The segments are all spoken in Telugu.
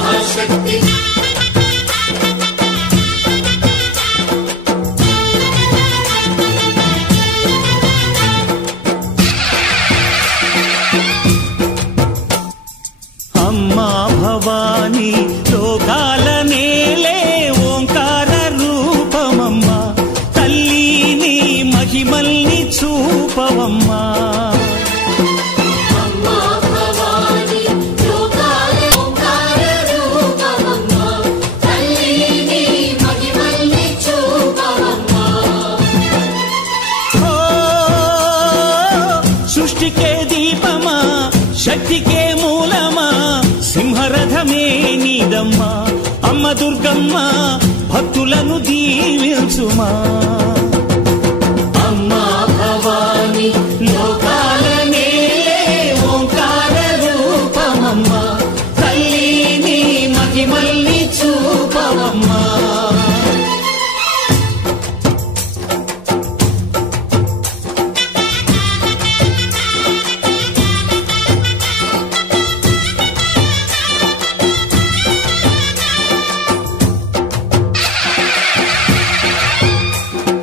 మహాశక్తి. అమ్మా భవాని లోకాల నేలే ఓంకార రూపమమ్మా, తల్లిని మహిమల్ని చూపవమ్మా. అమ్మా భవాని లోకాల ఓంకార రూపమమ్మా, తల్లిని మహిమల్ని చూపవమ్మా. ఓ సృష్టికే దీపమా, శక్తికే మూలమా, సింహరథమే నీదమ్మా. అమ్మ దుర్గమ్మ భక్తులను దీవించుమా. అమ్మా భవాని లోకాల నేలే ఓంకార రూపమమ్మా, తల్లిని మహిమల్ని చూపవమ్మా.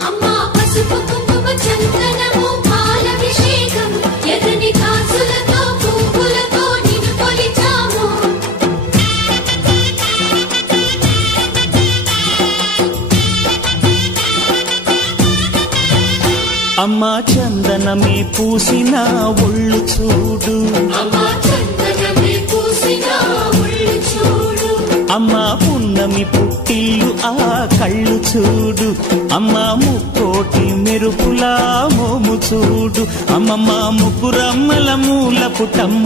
అమ్మా పసుపు కుంకుమ చందనము పాలభిషేకం, ఎర్రని కాసులతో పువ్వులతో నిన్ను కొలిచాము. అమ్మా చందనమే పూసిన ఒళ్ళు చూడు, అమ్మా చందనమే పూసిన ఒళ్ళు చూడు. అమ్మా పున్నమి పుట్టిల్లు ఆ కళ్ళు చూడు, అమ్మా ముక్కోటి మెరుపులా మోము చూడు. అమ్మమ్మ ముగ్గురమ్మల మూల పుటమ్మ,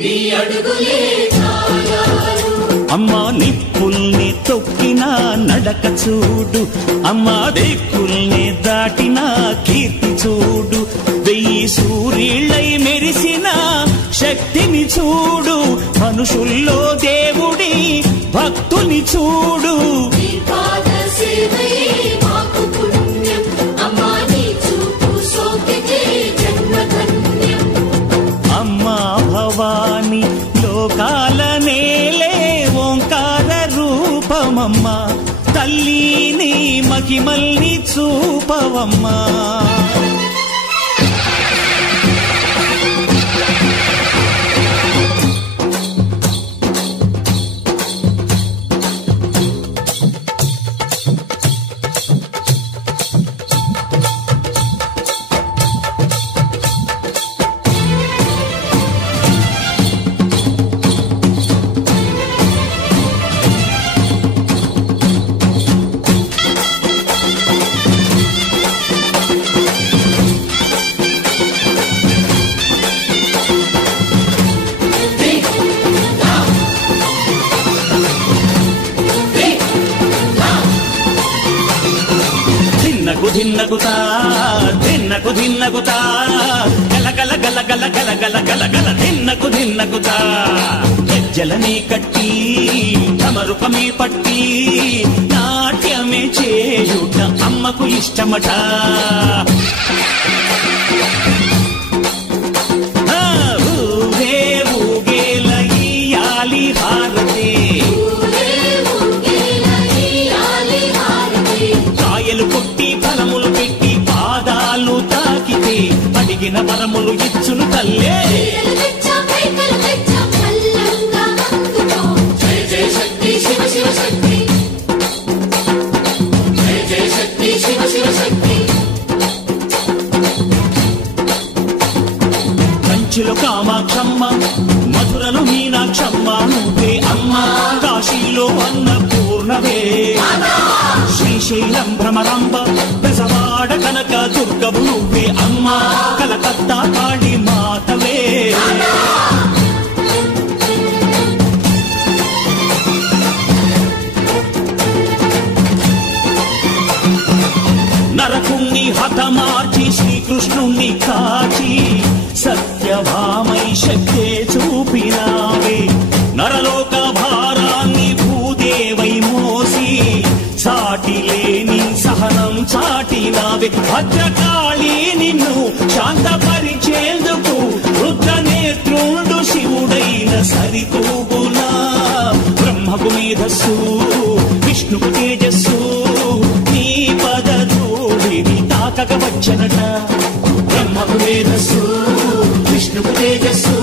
నీ అడుగులే చాలారు. అమ్మా నిప్పుల్ని తొక్కిన నడక చూడు, అమ్మా దిక్కుల్ని దాటిన కీర్తి చూడు. 1000 సూర్యుళ్ళై మెరిసిన శక్తిని చూడు, మనుషుల్లో దేవుడి భక్తుని చూడు. నీ పాద సేవయే మాకు పుణ్యం, అమ్మా నీ చూపు సోకితే జన్మధన్యం. అమ్మా భవాని లోకాల నేలే ఓంకార రూపమమ్మా, తల్లిని మహిమల్ని చూపవమ్మా. ధిన్నగుతా ధిన్నగుతా గలగల గలగల గలగల గలగల ధిన్నగుతా. గజ్జలనే కట్టి తమరుపమే పట్టి నాట్యమే చేయుట అమ్మకు ఇష్టమట. ఊరే ఊగేల ఇయ్యాలి హారతి, కాయలు కొట్టి ఫలములు పెట్టి పాదాలు తాకితే అడిగిన వరములు ఇచ్చును తల్లే. జయ జయ శక్తి శివ శివ శక్తి, జయ జయ శక్తి శివ శివ శక్తి. కంచిలో కామాక్షమ్మ, మధురలో మీనాక్షమ్మ నువ్వే అమ్మ, కాశీలో అన్నపూర్ణవే, శ్రీశైలం భ్రమరాంబ, బెజవాడ కనక దుర్గవు నువ్వే అమ్మ, కలకత్తా కాళీ మాతవే. నరకుణ్ణి హతమార్చి శ్రీకృష్ణుణ్ణి కాచి సత్యభామై శక్తే చూపినావే. నరలోక భారాన్ని భూదేవై మోసి సాటి లేని సహనం చాటినావే. భద్రకాళి నిన్ను శాంతపరిచేందుకు రుద్రనేత్రుండు శివుడైన సరితూగునా. బ్రహ్మకు మేధస్సు విష్ణుకు తేజస్సు నీ పదధూళిని తాకక వచ్చనట బ్రహ్మకు మేధస్సు విష్ణుకు తేజస్సు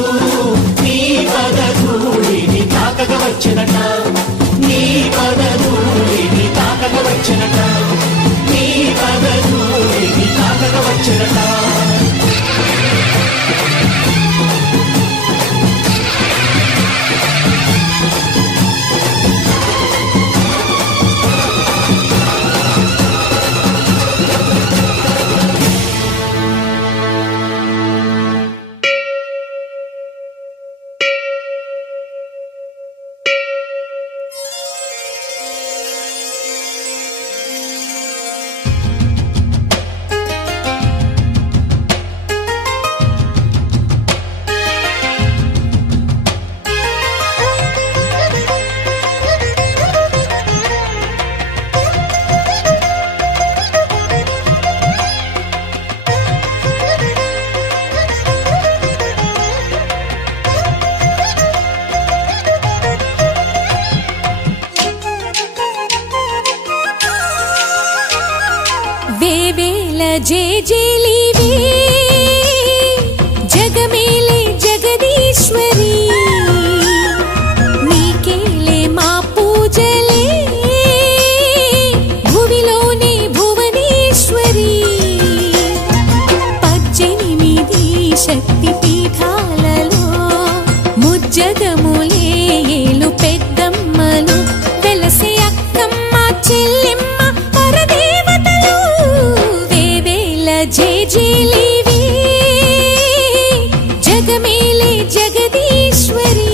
నీ పదధూళిని తాకక వచ్చనట నీ పదధూళిని తాకక వచ్చనట నీ పదధూళిని తాకక వచ్చనట జేజేలివే జగమేలే జగదీశ్వరి నీకేలే మా పూజలే భువిలోనే భువనేశ్వరి 18 శక్తి పీఠాలలో ముజ్జగములే ఏలు పెద్దమ్మలు వెలసే అక్కమ్మ చెల్లెమ్మ పరదేవతలు జేజేలివే జగమేలే జగదీశ్వరి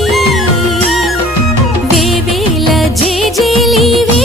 వేవేల జేజేలివే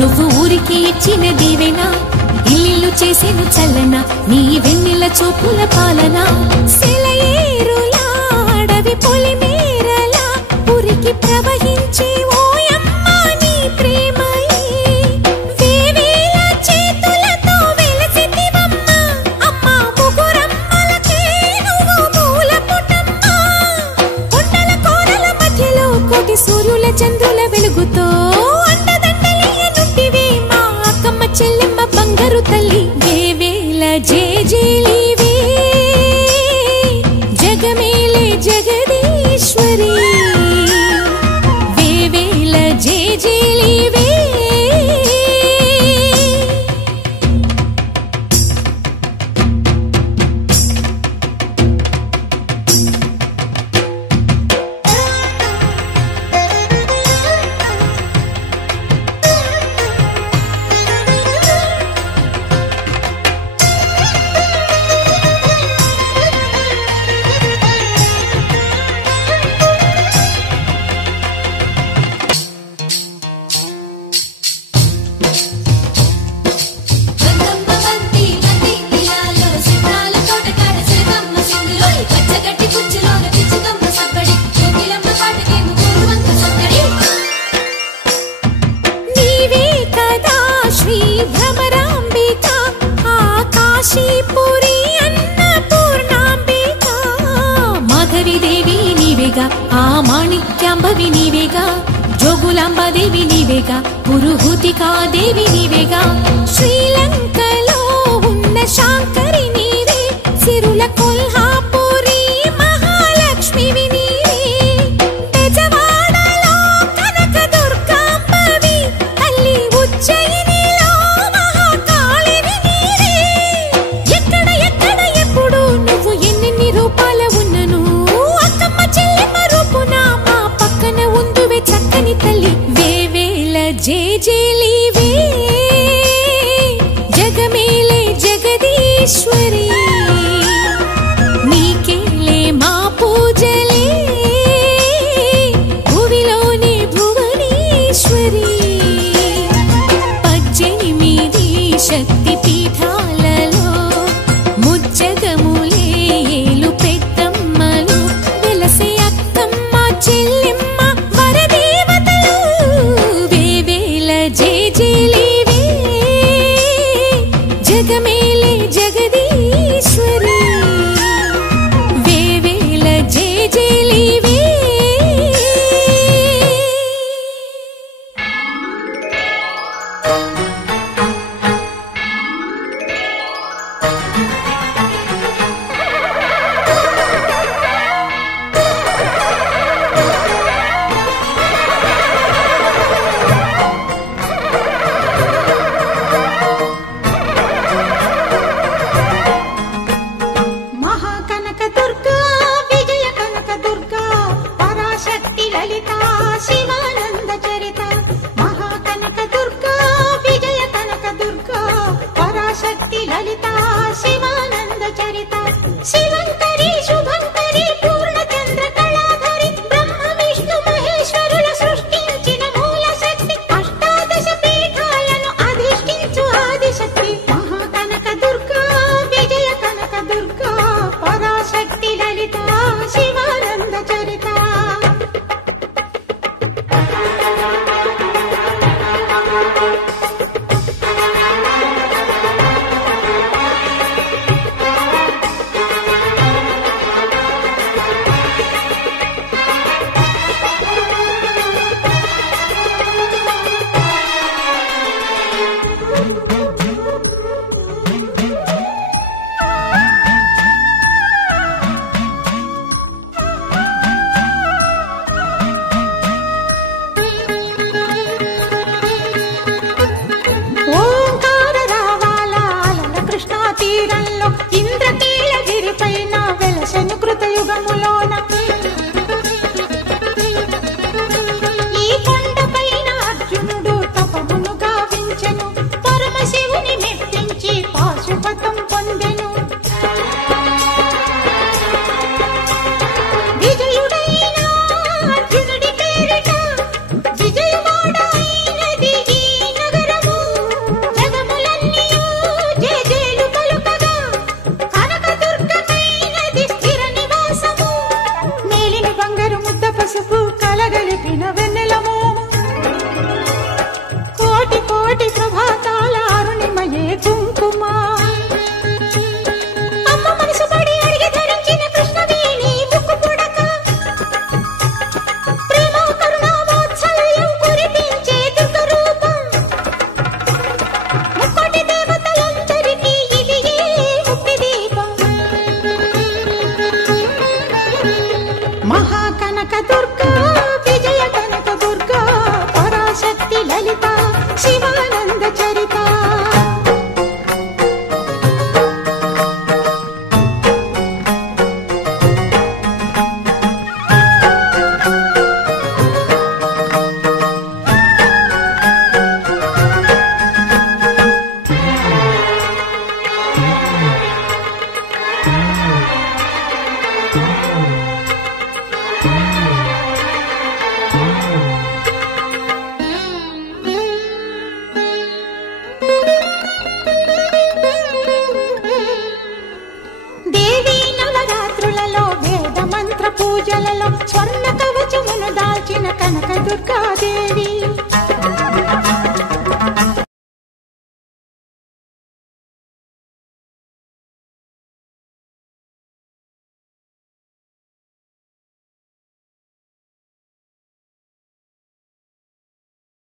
నువ్వు ఊరికి ఇచ్చిన దీవెనా ఇల్లు చేసేను చల్లన నీ వెన్నెల చూపుల పాలన సెలయేరులా అడవి పొలిమేరలా ఊరికి ప్రవహించే ఓయమ్మ నీ ప్రేమయే వేవేల చేతులతో వెలసితివమ్మ అమ్మ ముగురమ్మలకే నువ్వు మూల పుటమ్మ కొండల కోరల మధ్యలో కోటి సూర్యుల చంద్రుల వెలుగుతో చెల్లెమ్మ బంగారు తల్లి వేవేల జేజేలివే జగమేలే జగదీశ్వరి వేవేల జేజేలివే ఆ మాణిక్యాంబవి నీవేగా జోగులాంబాదేవి నీవేగా పురుహూతికా దేవి నీవేగా శ్రీలంకలో ఉన్న శాంకరి నీవే సిరుల కొల్హాపురి మహాలక్ష్మివి నీవే బెజవాడలో కనక దుర్గాంబవి తల్లి ఉజ్జయినిలో మహాకాళి జగములోన. ఈ కొండపైన అర్జునుడు తపమును గావించెను, పరమశివుని మెప్పించి పాశుపతం పొందెను. విజయుడైన అర్జునుడి పేరిట విజయవాడ అయినది ఈ నగరము. జగములన్నీయు జేజేలు పలుకగా కనకదుర్గమైనది స్థిర నివాసము. మేలిమి బంగారు ముద్ద పసుపు కలగలిపిన వెన్నెలము. కోటి కోటి ప్రభాతాల అరుణిమయే కుంకుమ. అమ్మ మనసు పడి అడిగి ధరించిన కృష్ణవేణి ముక్కు పుడక. ప్రేమ కరుణ వాత్సల్యం కురిపించే దుర్గ రూపం. ముక్కోటి దేవతలందరికీ ఇది ఏ ముక్తి దీపం. మహాకనక దుర్గా, విజయ కనక దుర్గా, పరాశక్తి లలిత, శివానంద చరిత. దేవీ నవరాత్రులలో వేద మంత్ర పూజలలో స్వర్ణ కవచమును దాల్చిన కనక దుర్గాదేవి.